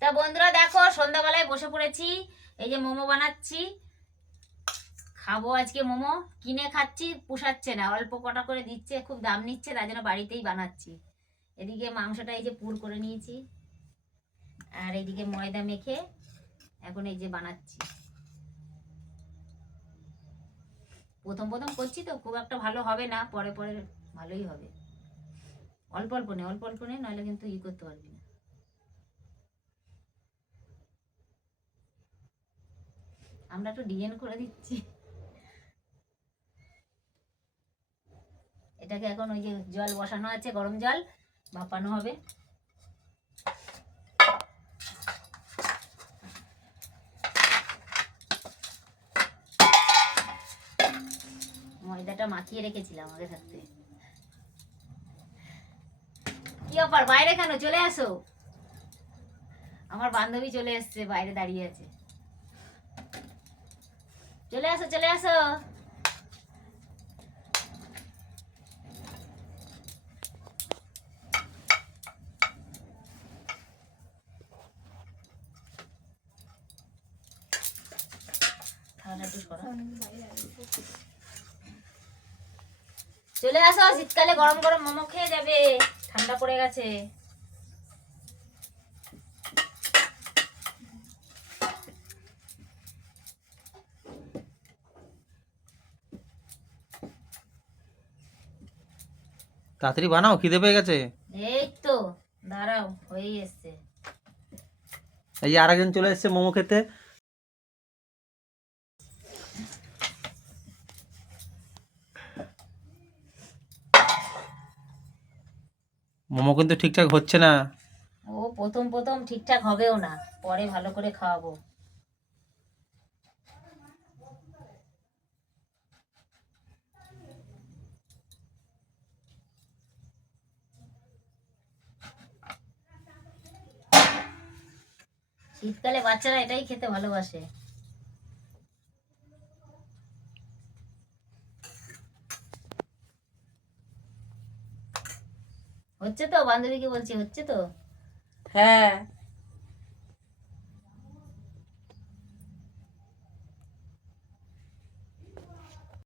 তা বন্ধুরা দেখো, সন্ধ্যাবেলায় বসে পড়েছি, এই যে মোমো বানাচ্ছি। খাবো আজকে মোমো। কিনে খাচ্ছি, পোষাচ্ছে না, অল্প কটা করে দিচ্ছে, খুব দাম নিচ্ছে, তাই জন্য বাড়িতেই বানাচ্ছি। এদিকে মাংসটা এই যে পুর করে নিয়েছি, আর এইদিকে ময়দা মেখে এখন এই যে বানাচ্ছি। প্রথম প্রথম করছি তো খুব একটা ভালো হবে না, পরে পরে ভালোই হবে। অল্প অল্প নে, অল্প অল্প নে, নাহলে কিন্তু করতে পারবি না। আমরা একটু ডিজাইন করে দিচ্ছি। এটাকে এখন ওই যে জল বসানো আছে, গরম জল, ভাপানো হবে। ময়দাটা মাখিয়ে রেখেছিলাম আগে থাকতে। কি ব্যাপার, বাইরে কেন? চলে আসো। আমার বান্ধবী চলে এসছে, বাইরে দাঁড়িয়ে আছে। চলে আসো, চলে আসো। চলে আসো, শীতকালে গরম গরম মোমো খেয়ে যাবে, ঠান্ডা পড়ে গেছে। তাড়াতাড়ি বানাও, খিদে পেয়ে গেছে। এই তো দাঁড়াও, হয়েই এসছে। এই যে আরেকজন চলে এসেছে মোমো খেতে। মোমো কিন্তু ঠিকঠাক হচ্ছে না। ও প্রথম প্রথম ঠিকঠাক হবেও না, পরে ভালো করে খাওয়াবো। শীতকালে বাচ্চারা এটাই খেতে ভালোবাসে। হচ্ছে তো? বান্ধবীকে বলছি, হচ্ছে তো? হ্যাঁ।